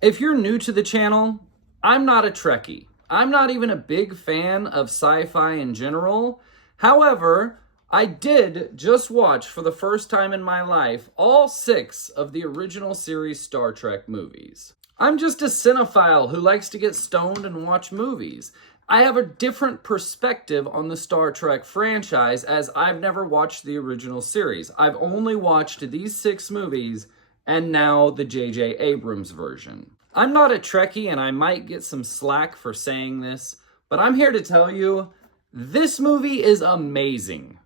If you're new to the channel, I'm not a Trekkie. I'm not even a big fan of sci-fi in general. However, I did just watch for the first time in my life all 6 of the original series Star Trek movies. I'm just a cinephile who likes to get stoned and watch movies. I have a different perspective on the Star Trek franchise as I've never watched the original series. I've only watched these 6 movies and now the JJ Abrams version. I'm not a Trekkie and I might get some slack for saying this, but I'm here to tell you, this movie is amazing.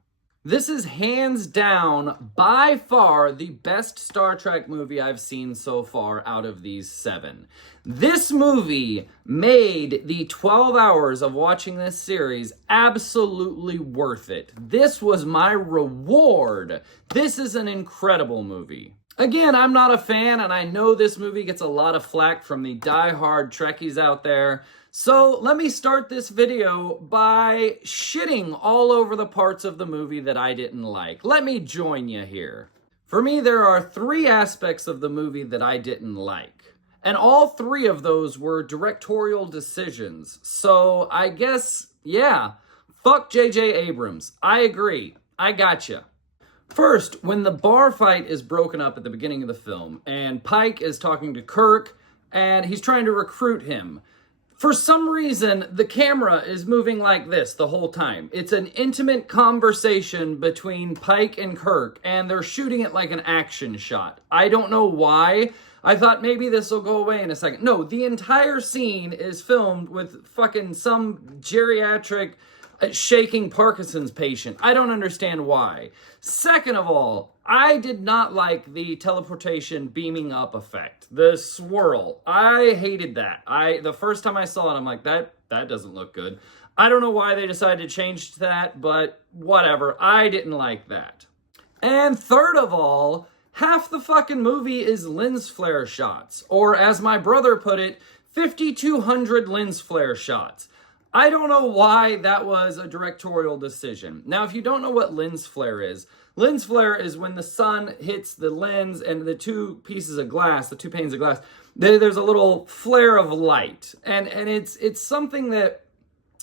This is hands down, by far, the best Star Trek movie I've seen so far out of these 7. This movie made the 12 hours of watching this series absolutely worth it. This was my reward. This is an incredible movie. Again, I'm not a fan, and I know this movie gets a lot of flack from the die-hard Trekkies out there. So let me start this video by shitting all over the parts of the movie that I didn't like. Let me join you here. For me, there are 3 aspects of the movie that I didn't like. And all 3 of those were directorial decisions. So I guess, yeah, fuck JJ Abrams. I agree. I gotcha. First, when the bar fight is broken up at the beginning of the film, and Pike is talking to Kirk, and he's trying to recruit him. For some reason, the camera is moving like this the whole time. It's an intimate conversation between Pike and Kirk, and they're shooting it like an action shot. I don't know why. I thought maybe this will go away in a second. No, the entire scene is filmed with fucking some geriatric shaking Parkinson's patient. I don't understand why. Second of all, I did not like the teleportation beaming up effect. The swirl. I hated that. The first time I saw it, I'm like, that doesn't look good. I don't know why they decided to change to that, but whatever. I didn't like that. And third of all, half the fucking movie is lens flare shots. Or as my brother put it, 5,200 lens flare shots. I don't know why that was a directorial decision. Now, if you don't know what lens flare is when the sun hits the lens and the 2 pieces of glass, the 2 panes of glass, there's a little flare of light. And it's something that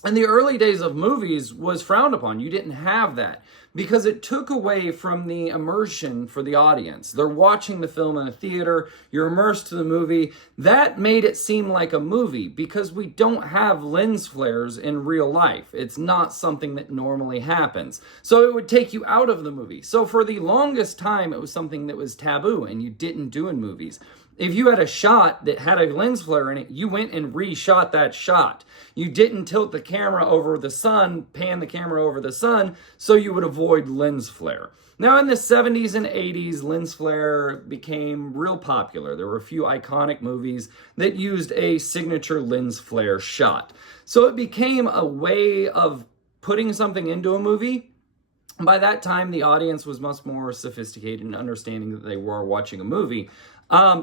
in the early days of movies was frowned upon. You didn't have that because it took away from the immersion for the audience. They're watching the film in a theater, you're immersed to the movie. That made it seem like a movie because we don't have lens flares in real life. It's not something that normally happens. So it would take you out of the movie. So for the longest time, it was something that was taboo and you didn't do in movies. If you had a shot that had a lens flare in it, you went and reshot that shot. You didn't tilt the camera over the sun, pan the camera over the sun, so you would avoid lens flare. Now in the 70s and 80s, lens flare became real popular. There were a few iconic movies that used a signature lens flare shot. So it became a way of putting something into a movie. By that time, the audience was much more sophisticated in understanding that they were watching a movie.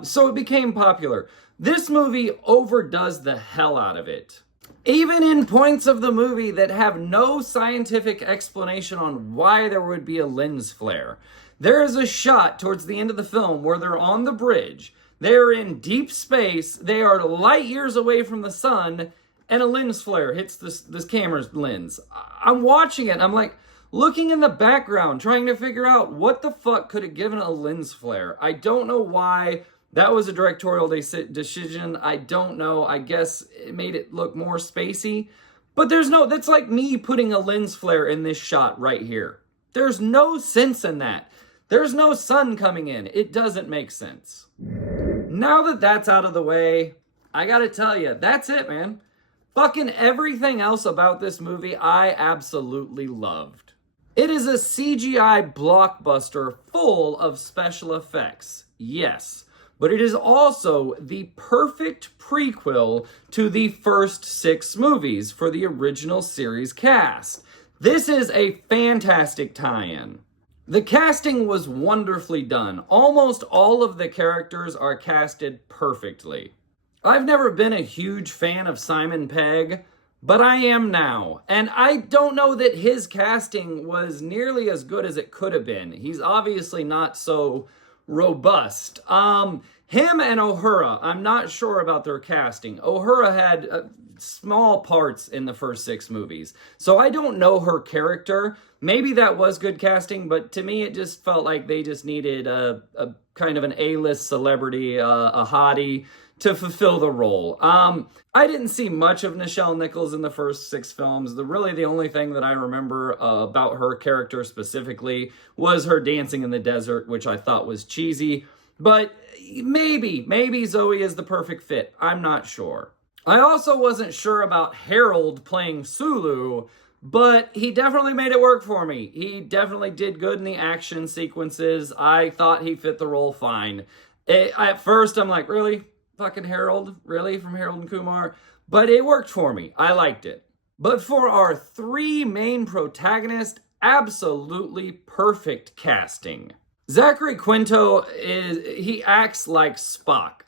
So it became popular. This movie overdoes the hell out of it. Even in points of the movie that have no scientific explanation on why there would be a lens flare. There is a shot towards the end of the film where they're on the bridge. They're in deep space. They are light years away from the sun, and a lens flare hits this camera's lens. I'm watching it, and I'm like, looking in the background, trying to figure out what the fuck could have given a lens flare. I don't know why that was a directorial decision. I don't know. I guess it made it look more spacey. But that's like me putting a lens flare in this shot right here. There's no sense in that. There's no sun coming in. It doesn't make sense. Now that that's out of the way, I gotta tell you, that's it, man. Fucking everything else about this movie I absolutely loved. It is a CGI blockbuster full of special effects, yes, but it is also the perfect prequel to the first 6 movies for the original series cast. This is a fantastic tie-in. The casting was wonderfully done. Almost all of the characters are casted perfectly. I've never been a huge fan of Simon Pegg, but I am now. And I don't know that his casting was nearly as good as it could have been. He's obviously not so robust. Him and Uhura, I'm not sure about their casting. Uhura had small parts in the first 6 movies, so I don't know her character. Maybe that was good casting, but to me it just felt like they just needed a kind of an A-list celebrity, a hottie, to fulfill the role. I didn't see much of Nichelle Nichols in the first 6 films. Really the only thing that I remember about her character specifically was her dancing in the desert, which I thought was cheesy. But maybe Zoe is the perfect fit. I'm not sure. I also wasn't sure about Harold playing Sulu, but he definitely made it work for me. He definitely did good in the action sequences. I thought he fit the role fine. At first, I'm like, really? Fucking Harold? Really? From Harold and Kumar? But it worked for me. I liked it. But for our 3 main protagonists, absolutely perfect casting. Zachary Quinto he acts like Spock.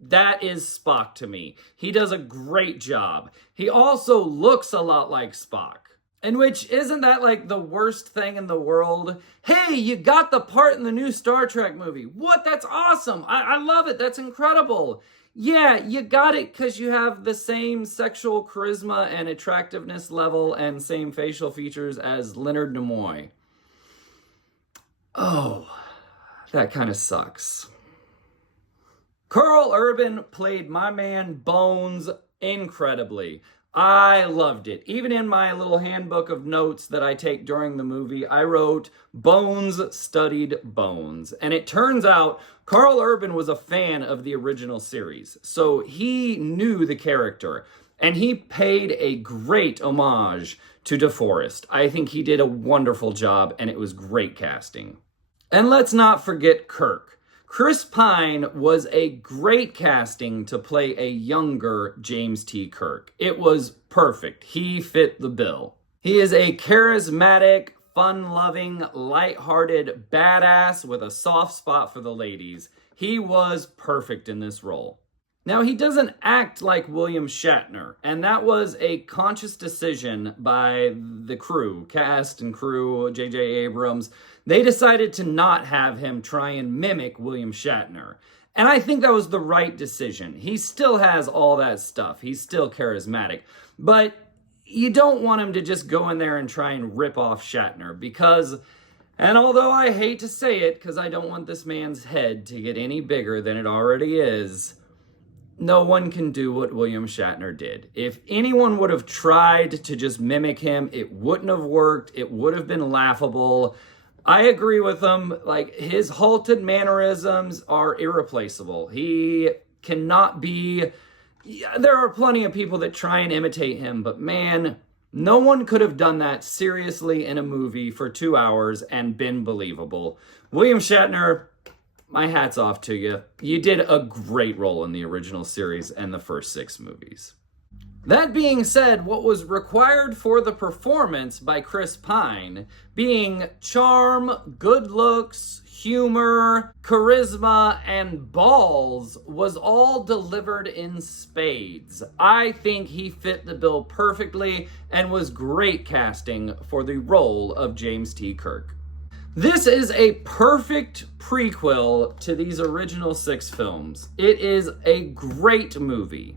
That is Spock to me. He does a great job. He also looks a lot like Spock. And which, isn't that like the worst thing in the world? Hey, you got the part in the new Star Trek movie. What? That's awesome. I love it. That's incredible. Yeah, you got it because you have the same sexual charisma and attractiveness level and same facial features as Leonard Nimoy. Oh, that kind of sucks. Karl Urban played my man Bones incredibly. I loved it. Even in my little handbook of notes that I take during the movie, I wrote, Bones studied Bones. And it turns out Karl Urban was a fan of the original series, so he knew the character. And he paid a great homage to DeForest. I think he did a wonderful job, and it was great casting. And let's not forget Kirk. Chris Pine was a great casting to play a younger James T. Kirk. It was perfect. He fit the bill. He is a charismatic, fun-loving, light-hearted badass with a soft spot for the ladies. He was perfect in this role. Now, he doesn't act like William Shatner, and that was a conscious decision by the crew, cast and crew, JJ Abrams. They decided to not have him try and mimic William Shatner. And I think that was the right decision. He still has all that stuff. He's still charismatic. But you don't want him to just go in there and try and rip off Shatner because, and although I hate to say it because I don't want this man's head to get any bigger than it already is, no one can do what William Shatner did. If anyone would have tried to just mimic him, it wouldn't have worked. It would have been laughable. I agree with him. Like, his halted mannerisms are irreplaceable. He cannot be... There are plenty of people that try and imitate him, but man, no one could have done that seriously in a movie for 2 hours and been believable. William Shatner, my hat's off to you. You did a great role in the original series and the first 6 movies. That being said, what was required for the performance by Chris Pine, being charm, good looks, humor, charisma, and balls, was all delivered in spades. I think he fit the bill perfectly and was great casting for the role of James T. Kirk. This is a perfect prequel to these original 6 films. It is a great movie.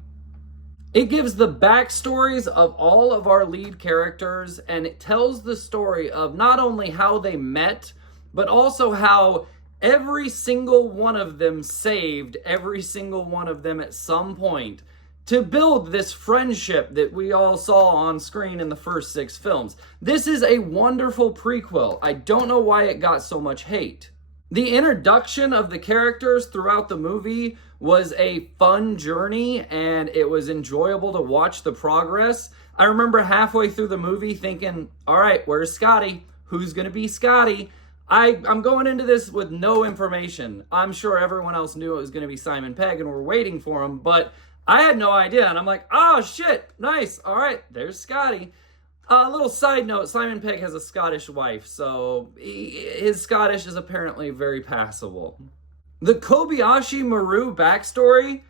It gives the backstories of all of our lead characters, and it tells the story of not only how they met, but also how every single one of them saved every single one of them at some point to build this friendship that we all saw on screen in the first 6 films. This is a wonderful prequel. I don't know why it got so much hate. The introduction of the characters throughout the movie was a fun journey, and it was enjoyable to watch the progress. I remember halfway through the movie thinking, all right, where's Scotty? Who's going to be Scotty? I'm going into this with no information. I'm sure everyone else knew it was going to be Simon Pegg, and we're waiting for him, but I had no idea, and I'm like, oh, shit, nice. All right, there's Scotty. A little side note, Simon Pegg has a Scottish wife, so his Scottish is apparently very passable. The Kobayashi Maru backstory,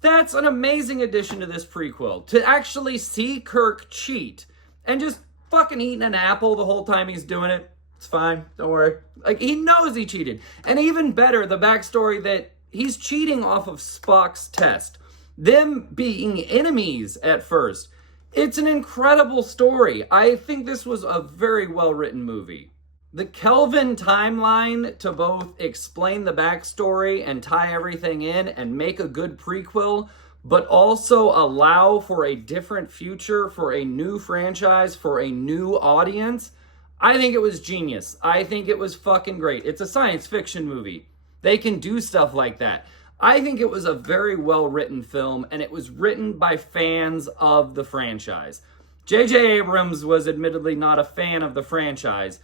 that's an amazing addition to this prequel. To actually see Kirk cheat and just fucking eating an apple the whole time he's doing it, it's fine, don't worry. Like, he knows he cheated. And even better, the backstory that he's cheating off of Spock's test. Them being enemies at first. It's an incredible story. I think this was a very well-written movie. The Kelvin timeline to both explain the backstory and tie everything in and make a good prequel, but also allow for a different future, for a new franchise, for a new audience. I think it was genius. I think it was fucking great. It's a science fiction movie. They can do stuff like that. I think it was a very well-written film, and it was written by fans of the franchise. JJ Abrams was admittedly not a fan of the franchise,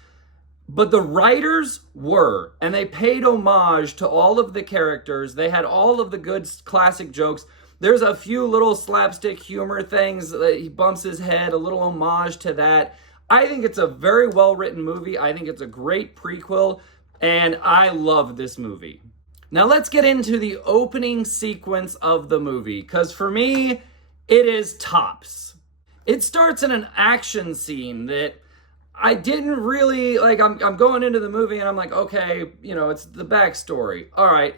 but the writers were, and they paid homage to all of the characters. They had all of the good classic jokes. There's a few little slapstick humor things. He bumps his head, a little homage to that. I think it's a very well-written movie. I think it's a great prequel, and I love this movie. Now let's get into the opening sequence of the movie, because for me, it is tops. It starts in an action scene that I didn't really, like, I'm going into the movie and I'm like, okay, you know, it's the backstory. All right,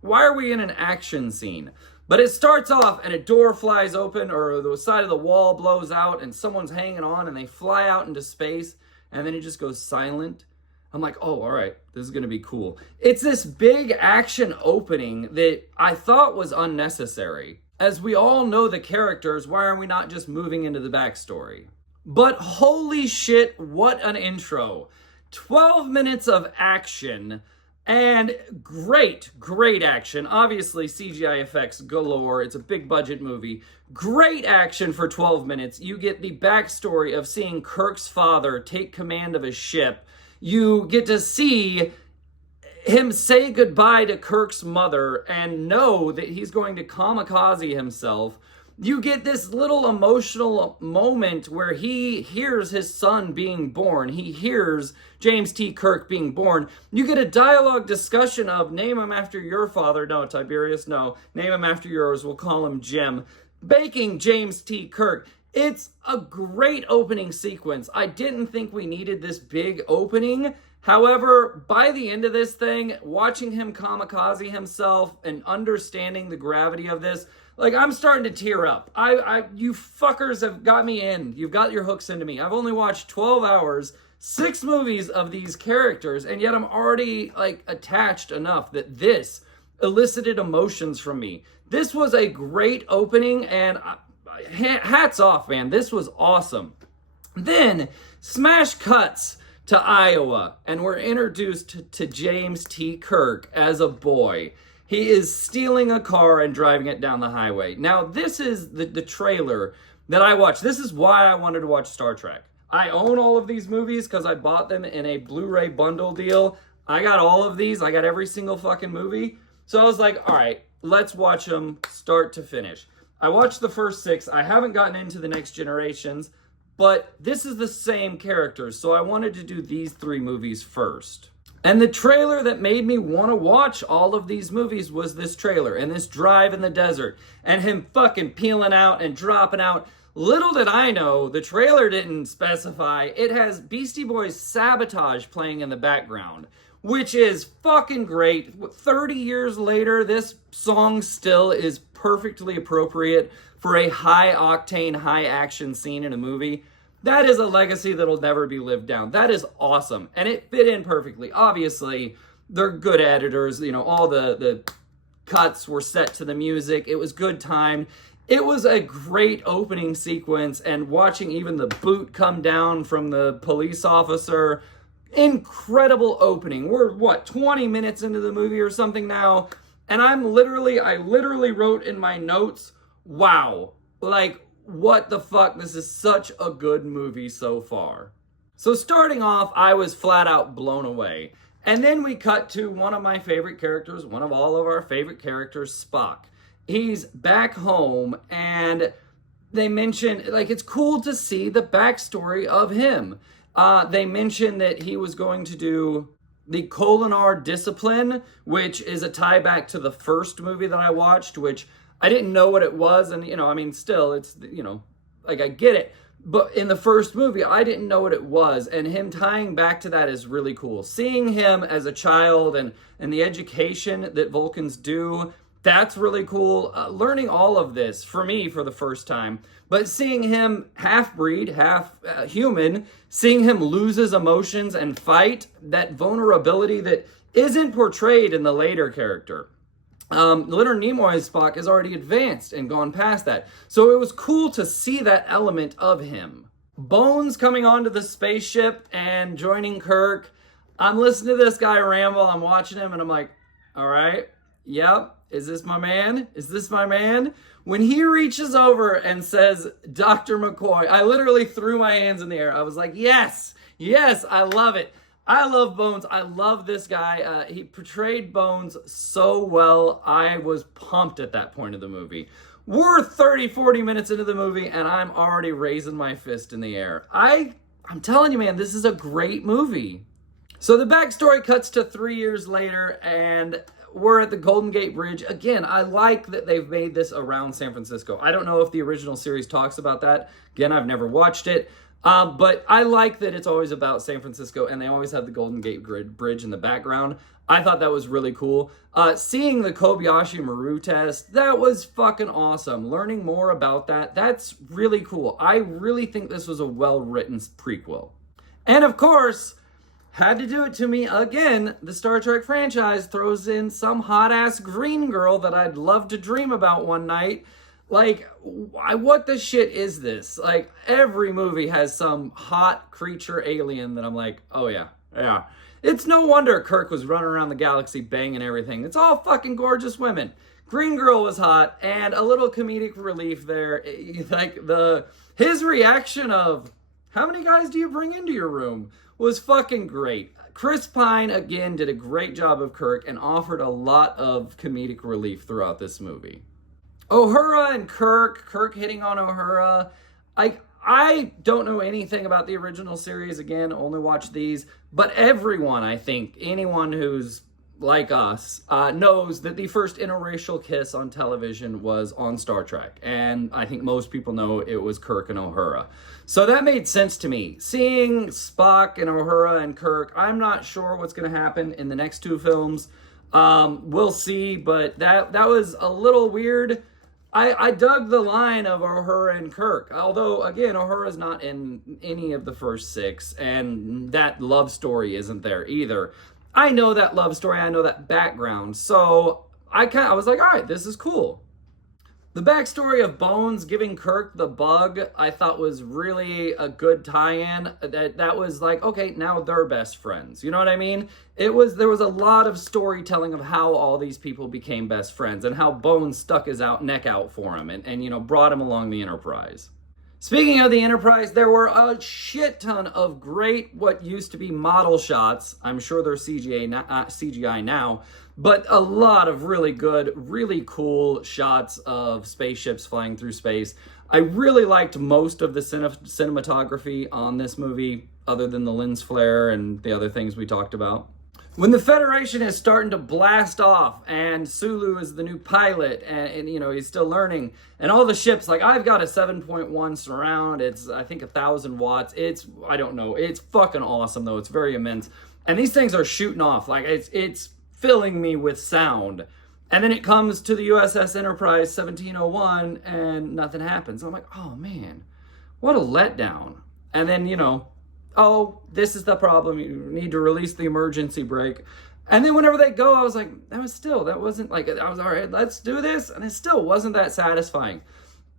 why are we in an action scene? But it starts off and a door flies open or the side of the wall blows out and someone's hanging on and they fly out into space and then it just goes silent. I'm like, oh, all right, this is going to be cool. It's this big action opening that I thought was unnecessary. As we all know the characters, why are we not just moving into the backstory? But holy shit, what an intro. 12 minutes of action and great action. Obviously, CGI effects galore. It's a big budget movie. Great action for 12 minutes. You get the backstory of seeing Kirk's father take command of a ship. You get to see him say goodbye to Kirk's mother and know that he's going to kamikaze himself. You get this little emotional moment where he hears his son being born. He hears James T. Kirk being born. You get a dialogue discussion of name him after your father. No, Tiberius, no. Name him after yours. We'll call him Jim. Baking James T. Kirk. It's a great opening sequence. I didn't think we needed this big opening. However, by the end of this thing, watching him kamikaze himself and understanding the gravity of this, like, I'm starting to tear up. You fuckers have got me in. You've got your hooks into me. I've only watched 12 hours, 6 movies of these characters, and yet I'm already, like, attached enough that this elicited emotions from me. This was a great opening, and hats off, man. This was awesome. Then, smash cuts to Iowa, and we're introduced to James T. Kirk as a boy. He is stealing a car and driving it down the highway. Now, this is the trailer that I watched. This is why I wanted to watch Star Trek. I own all of these movies because I bought them in a Blu-ray bundle deal. I got all of these. I got every single fucking movie. So I was like, all right, let's watch them start to finish. I watched the first 6. I haven't gotten into the Next Generations, but this is the same characters. So I wanted to do these 3 movies first. And the trailer that made me want to watch all of these movies was this trailer and this drive in the desert and him fucking peeling out and dropping out. Little did I know, the trailer didn't specify. It has Beastie Boys' Sabotage playing in the background, which is fucking great. 30 years later, this song still is perfectly appropriate for a high-octane, high-action scene in a movie. That is a legacy that'll never be lived down. That is awesome. And it fit in perfectly. Obviously, they're good editors. You know, all the cuts were set to the music. It was good time. It was a great opening sequence. And watching even the boot come down from the police officer. Incredible opening. We're, 20 minutes into the movie or something now. And I literally wrote in my notes, wow. Like, what the fuck? This is such a good movie so far. So starting off, I was flat out blown away. And then we cut to one of my favorite characters, one of all of our favorite characters, Spock. He's back home and they mention, like, it's cool to see the backstory of him. They mentioned that he was going to do the Kolinar Discipline, which is a tie back to the first movie that I watched, which I didn't know what it was. And, you know, I mean, still, it's, you know, like, I get it. But in the first movie, I didn't know what it was, and him tying back to that is really cool. Seeing him as a child and the education that Vulcans do, that's really cool. Learning all of this, for me, for the first time. But seeing him half-breed, half-human, seeing him lose his emotions and fight, that vulnerability that isn't portrayed in the later character. Leonard Nimoy's Spock is already advanced and gone past that. So it was cool to see that element of him. Bones coming onto the spaceship and joining Kirk. I'm listening to this guy ramble. I'm watching him and I'm like, all right, yep. Is this my man? Is this my man? When he reaches over and says, Dr. McCoy, I literally threw my hands in the air. I was like, yes, I love it. I love Bones. I love this guy. He portrayed Bones so well. I was pumped at that point of the movie. We're 30, 40 minutes into the movie, and I'm already raising my fist in the air. I'm telling you, man, this is a great movie. So the backstory cuts to 3 years later, and we're at the Golden Gate Bridge. Again, I like that they've made this around San Francisco. I don't know if the original series talks about that. Again, I've never watched it. But I like that it's always about San Francisco, and they always have the Golden Gate Bridge in the background. I thought that was really cool. Seeing the Kobayashi Maru test, that was fucking awesome. Learning more about that, that's really cool. I really think this was a well-written prequel. And of course, had to do it to me again, the Star Trek franchise throws in some hot-ass green girl that I'd love to dream about one night. Like, what the shit is this? Like, every movie has some hot creature alien that I'm like, oh yeah. It's no wonder Kirk was running around the galaxy banging everything. It's all fucking gorgeous women. Green Girl was hot, and a little comedic relief there. Like, his reaction of, how many guys do you bring into your room, was fucking great. Chris Pine, again, did a great job of Kirk and offered a lot of comedic relief throughout this movie. Uhura and Kirk hitting on Uhura. I don't know anything about the original series. Again, only watch these. But everyone, I think, anyone who's like us, knows that the first interracial kiss on television was on Star Trek. And I think most people know it was Kirk and Uhura. So that made sense to me. Seeing Spock and Uhura and Kirk, I'm not sure what's going to happen in the next two films. We'll see, but that was a little weird. I dug the line of Uhura and Kirk, although, again, Uhura's not in any of the first six, and that love story isn't there either. I know that love story, I know that background, so I was like, all right, this is cool. The backstory of Bones giving Kirk the bug, I thought was really a good tie-in. That was like, okay, now they're best friends. You know what I mean? There was a lot of storytelling of how all these people became best friends and how Bones stuck his neck out for him and brought him along the Enterprise. Speaking of the Enterprise, there were a shit ton of great, what used to be model shots. I'm sure they're CGI now, but a lot of really good, really cool shots of spaceships flying through space. I really liked most of the cinematography on this movie, other than the lens flare and the other things we talked about. When the Federation is starting to blast off and Sulu is the new pilot and he's still learning and all the ships, like I've got a 7.1 surround, it's I think 1,000 watts, I don't know, it's fucking awesome though, it's very immense. And these things are shooting off, like it's filling me with sound. And then it comes to the USS Enterprise 1701 and nothing happens. I'm like, oh man, what a letdown. And then, oh, this is the problem. You need to release the emergency brake. And then whenever they go, I was like, that wasn't like, I was all right, let's do this. And it still wasn't that satisfying.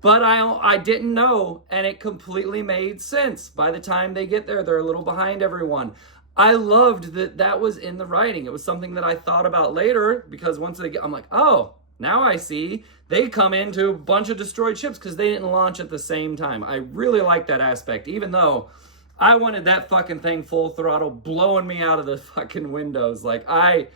But I didn't know, and it completely made sense. By the time they get there, they're a little behind everyone. I loved that was in the writing. It was something that I thought about later, because once they get, I'm like, oh, now I see. They come into a bunch of destroyed ships because they didn't launch at the same time. I really like that aspect, even though I wanted that fucking thing full throttle blowing me out of the fucking windows. Like, I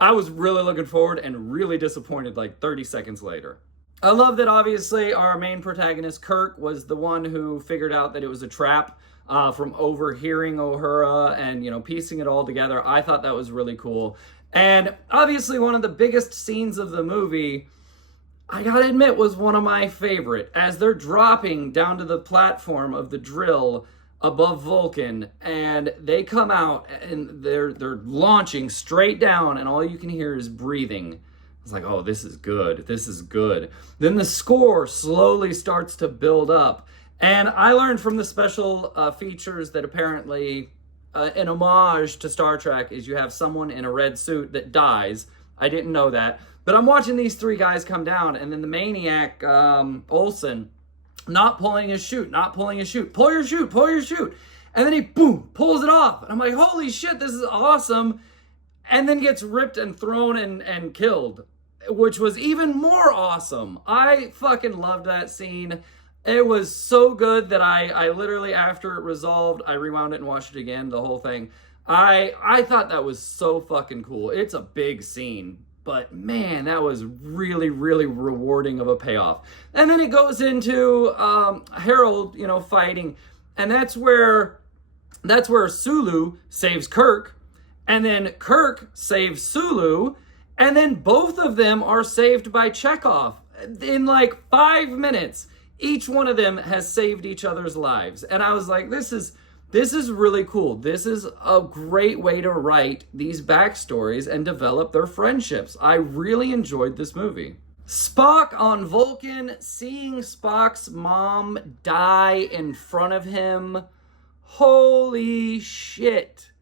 was really looking forward and really disappointed like 30 seconds later. I love that obviously our main protagonist, Kirk, was the one who figured out that it was a trap from overhearing Uhura and, piecing it all together. I thought that was really cool. And obviously one of the biggest scenes of the movie, I gotta admit, was one of my favorite. As they're dropping down to the platform of the drill above Vulcan, and they come out and they're launching straight down, and all you can hear is breathing. It's like, oh, this is good. This is good. Then the score slowly starts to build up. And I learned from the special features that apparently an homage to Star Trek is you have someone in a red suit that dies. I didn't know that. But I'm watching these three guys come down, and then the maniac, Olsen, not pulling his chute, pull your chute. And then he, boom, pulls it off. And I'm like, holy shit, this is awesome. And then gets ripped and thrown and killed, which was even more awesome. I fucking loved that scene. It was so good that I literally, after it resolved, I rewound it and watched it again, the whole thing. I thought that was so fucking cool. It's a big scene. But man, that was really, really rewarding of a payoff. And then it goes into Harold, fighting. And that's where Sulu saves Kirk. And then Kirk saves Sulu. And then both of them are saved by Chekhov. In like 5 minutes, each one of them has saved each other's lives. And I was like, this is really cool. This is a great way to write these backstories and develop their friendships. I really enjoyed this movie. Spock on Vulcan, seeing Spock's mom die in front of him. Holy shit.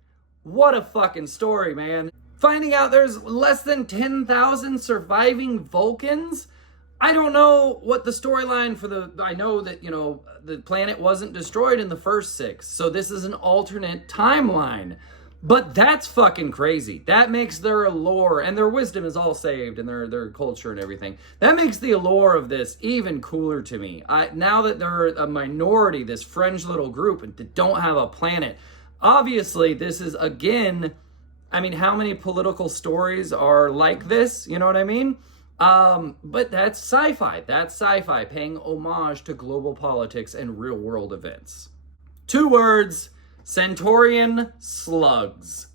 What a fucking story, man. Finding out there's less than 10,000 surviving Vulcans. I don't know what the storyline I know that, the planet wasn't destroyed in the first 6, so this is an alternate timeline. But that's fucking crazy. That makes their allure, and their wisdom is all saved, and their culture and everything. That makes the allure of this even cooler to me. Now that they're a minority, this fringe little group, and that don't have a planet, obviously this is, again, how many political stories are like this? You know what I mean? But that's sci-fi. That's sci-fi, paying homage to global politics and real-world events. 2 words, Centaurian slugs.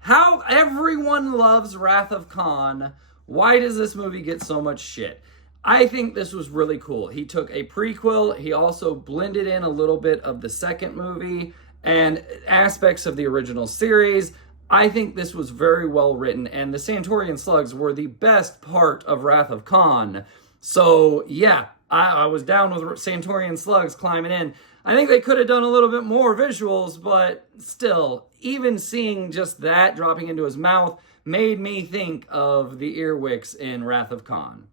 How everyone loves Wrath of Khan. Why does this movie get so much shit? I think this was really cool. He took a prequel. He also blended in a little bit of the second movie and aspects of the original series. I think this was very well written, and the Centaurian slugs were the best part of Wrath of Khan. So, yeah, I was down with Centaurian slugs climbing in. I think they could have done a little bit more visuals, but still, even seeing just that dropping into his mouth made me think of the earwicks in Wrath of Khan.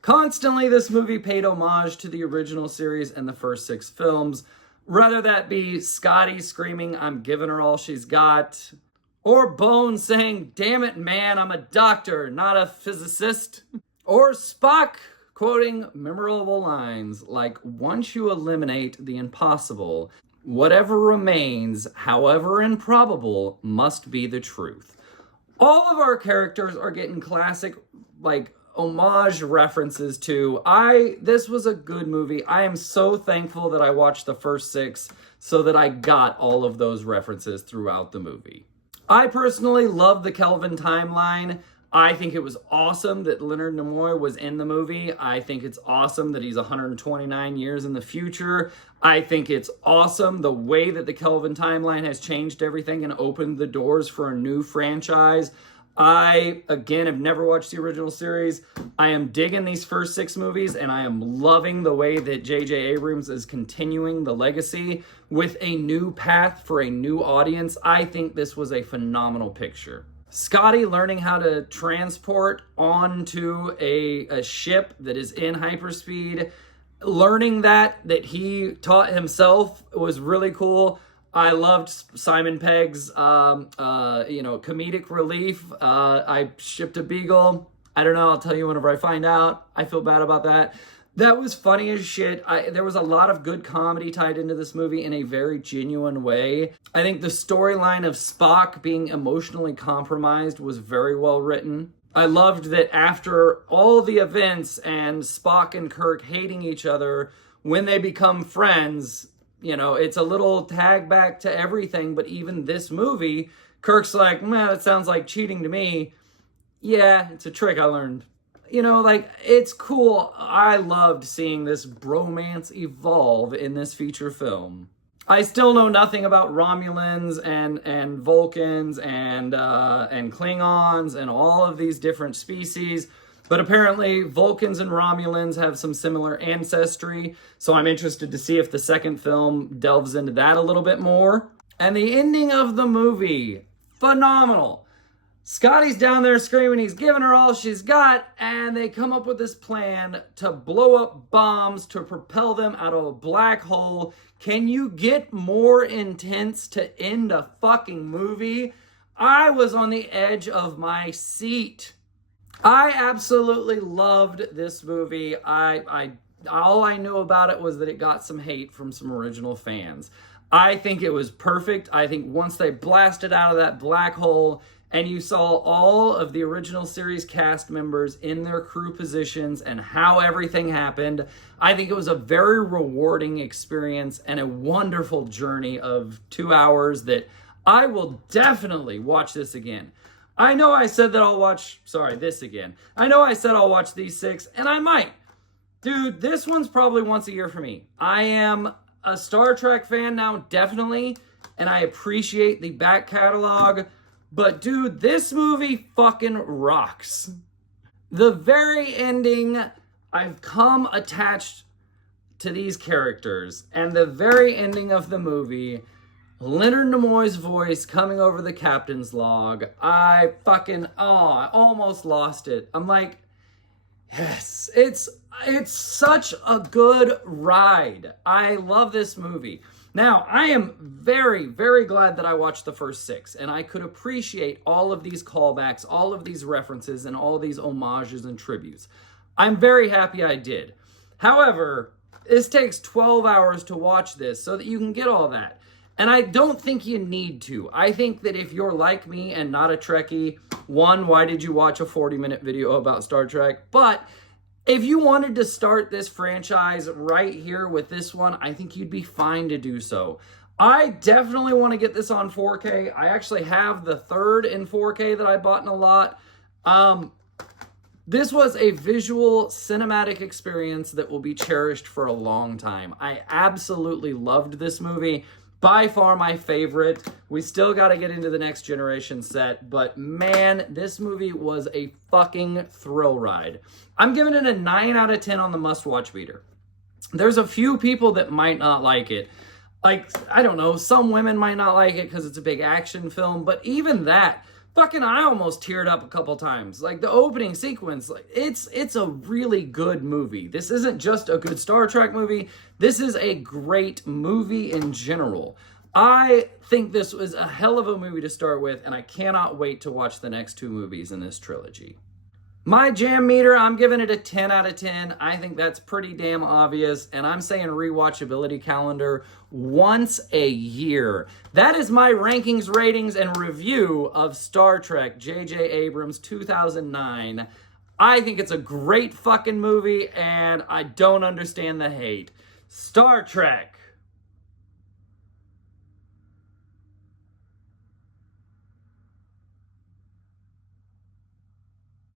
Constantly, this movie paid homage to the original series and the first 6 films. Whether that be Scotty screaming, "I'm giving her all she's got," or Bones saying, "Damn it, man, I'm a doctor, not a physicist." Or Spock quoting memorable lines like, "Once you eliminate the impossible, whatever remains, however improbable, must be the truth." All of our characters are getting classic, homage references to. This was a good movie. I am so thankful that I watched the first 6 so that I got all of those references throughout the movie. I personally love the Kelvin Timeline. I think it was awesome that Leonard Nimoy was in the movie. I think it's awesome that he's 129 years in the future. I think it's awesome the way that the Kelvin Timeline has changed everything and opened the doors for a new franchise. I, again, have never watched the original series. I am digging these first 6 movies, and I am loving the way that JJ Abrams is continuing the legacy with a new path for a new audience. I think this was a phenomenal picture. Scotty learning how to transport onto a ship that is in hyperspeed, learning that he taught himself was really cool. I loved Simon Pegg's, comedic relief. I shipped a beagle. I don't know. I'll tell you whenever I find out. I feel bad about that. That was funny as shit. There was a lot of good comedy tied into this movie in a very genuine way. I think the storyline of Spock being emotionally compromised was very well written. I loved that after all the events and Spock and Kirk hating each other, when they become friends, it's a little tag back to everything, but even this movie, Kirk's like, man, that sounds like cheating to me. Yeah, it's a trick I learned. you know, like, it's cool. I loved seeing this bromance evolve in this feature film. I still know nothing about Romulans and Vulcans and Klingons and all of these different species, but apparently Vulcans and Romulans have some similar ancestry, so I'm interested to see if the second film delves into that a little bit more. And the ending of the movie, phenomenal. Scotty's down there screaming, he's giving her all she's got, and they come up with this plan to blow up bombs to propel them out of a black hole. Can you get more intense to end a fucking movie? I was on the edge of my seat. I absolutely loved this movie. All I knew about it was that it got some hate from some original fans. I think it was perfect. I think once they blasted out of that black hole and you saw all of the original series cast members in their crew positions and how everything happened, I think it was a very rewarding experience and a wonderful journey of 2 hours that I will definitely watch this again. I know I said that I'll watch, this again. I know I said I'll watch these 6, and I might. Dude, this one's probably once a year for me. I am a Star Trek fan now, definitely, and I appreciate the back catalog. But dude, this movie fucking rocks. The very ending, I've come attached to these characters. And the very ending of the movie, Leonard Nimoy's voice coming over the captain's log, I almost lost it. I'm like, yes, it's such a good ride. I love this movie. Now, I am very, very glad that I watched the first 6, and I could appreciate all of these callbacks, all of these references, and all these homages and tributes. I'm very happy I did. However, this takes 12 hours to watch this so that you can get all that. And I don't think you need to. I think that if you're like me and not a Trekkie, one, why did you watch a 40-minute video about Star Trek? But if you wanted to start this franchise right here with this one, I think you'd be fine to do so. I definitely want to get this on 4K. I actually have the third in 4K that I bought in a lot. This was a visual cinematic experience that will be cherished for a long time. I absolutely loved this movie. By far my favorite. We still got to get into the Next Generation set, but man, this movie was a fucking thrill ride. I'm giving it a 9 out of 10 on the must-watch meter. There's a few people that might not like it. Like, I don't know, some women might not like it because it's a big action film, but even that, fucking I almost teared up a couple times. Like, the opening sequence, like it's a really good movie. This isn't just a good Star Trek movie. This is a great movie in general. I think this was a hell of a movie to start with, and I cannot wait to watch the next 2 movies in this trilogy. My jam meter, I'm giving it a 10 out of 10. I think that's pretty damn obvious, and I'm saying rewatchability calendar once a year. That is my rankings, ratings, and review of Star Trek, JJ Abrams, 2009. I think it's a great fucking movie, and I don't understand the hate. Star Trek.